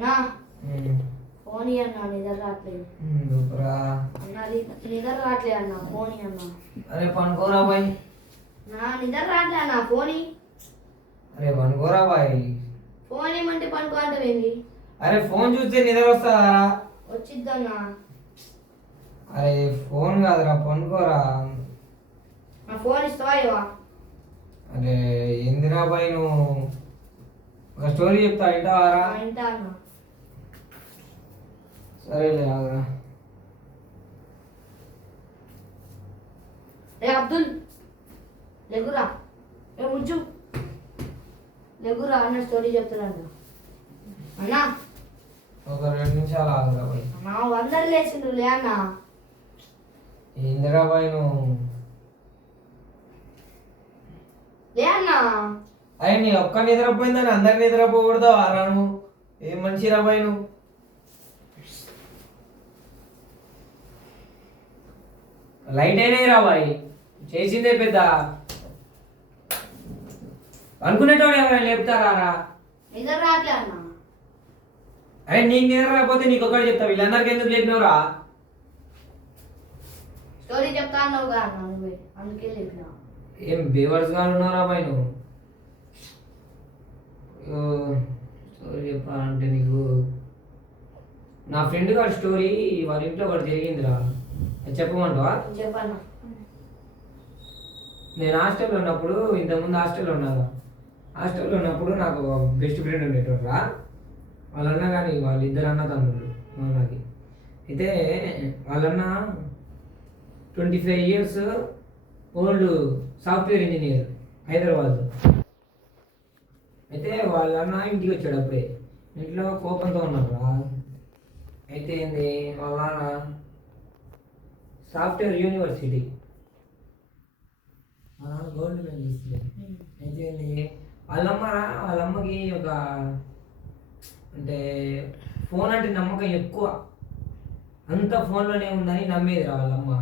అన్నా ఫోన్ అన్నా నిద్ర రావట్లేదు అన్నా నిద్ర రావట్లేదు అన్నా ఫోన్ అన్నా. అరే పనుకోరా బాయ్. నా నిద్ర రావట్లే అన్నా ఫోన్. అరే పనుకోరా బాయ్. ఫోన్ ఏమంటే పనుకో అంటే ఏంది? అరే ఫోన్ చూస్తే నిద్ర వస్తుందా? వచ్చిద్దన్నా. అరే ఫోన్ కాదురా పనుకోరా. నా ఫోన్ ఇస్తావా ఇవా? అరే ఏందిరా బాయ్ నువ్వు ఒక స్టోరీ చెప్తా వింటావారా? వింటా అన్నా. సరేలే ఆగురా. రే అబ్దుల్ లెగురా. ఏ ముజ్జు లెగురా అన్న స్టోరీ చెప్తున్నాడు అన్నా. ఒక 2 నిమిషాలు ఆగురా బాయ్. నా అందరు లేచిండ్రు లే అన్నా. ఏందిరా బాయ్ నువ్వు? లే అన్నా. అయ్యి నీ ఒక్క నిద్రపోయిందని అందరు నిద్రపోకూడదా వారా నువ్వు? ఏం మనిషిరా బాయ్ నువ్వు? లైట్ అయినాయి రా బాయ్. చేసిందే పెద్ద అనుకునేటోడు ఎవరైనా లేపుతారా? నిద్ర రావట్లే అన్నా. అరే నీకు నిద్ర రాకపోతే నీకు ఒకటి చెప్తా, వీళ్ళందరికీ ఎందుకు లేపినవురా? స్టోరీ చెప్తా అన్నావుగా అన్న నువ్వే, అందుకే లేపినా. ఏం బేవర్స్ గా ఉన్నారా బాయ్ నువ్వు? స్టోరీ చెప్పాలంటే నీకు నా ఫ్రెండ్ గారి స్టోరీ వాళ్ళ ఇంట్లో ఒకటి జరిగిందిరా, చెప్పమంటావా? చెప్పన్నా. నేను హాస్టల్లో ఉన్నప్పుడు, ఇంతకుముందు హాస్టల్లో ఉన్నాను. హాస్టల్లో ఉన్నప్పుడు నాకు బెస్ట్ ఫ్రెండ్ ఉండేటోడ్రా. వాళ్ళన్నా కానీ వాళ్ళిద్దరు అన్న తమ్ముళ్ళు నాకు. అయితే వాళ్ళన్న 25 years old software engineer Hyderabad. అయితే వాళ్ళన్న ఇంటికి వచ్చాడు అప్పుడే. ఇంట్లో కోపంతో ఉన్నారా. అయితే ఏంది వాళ్ళ నాన్న సాఫ్ట్వేర్ యూనివర్సిటీ గోల్డ్ మెడల్ ఇస్తుంది. అయితే ఏంది వాళ్ళమ్మకి ఒక అంటే ఫోన్ అంటే నమ్మకం ఎక్కువ. అంత ఫోన్లోనే ఉందని నమ్మేదిరా వాళ్ళమ్మ.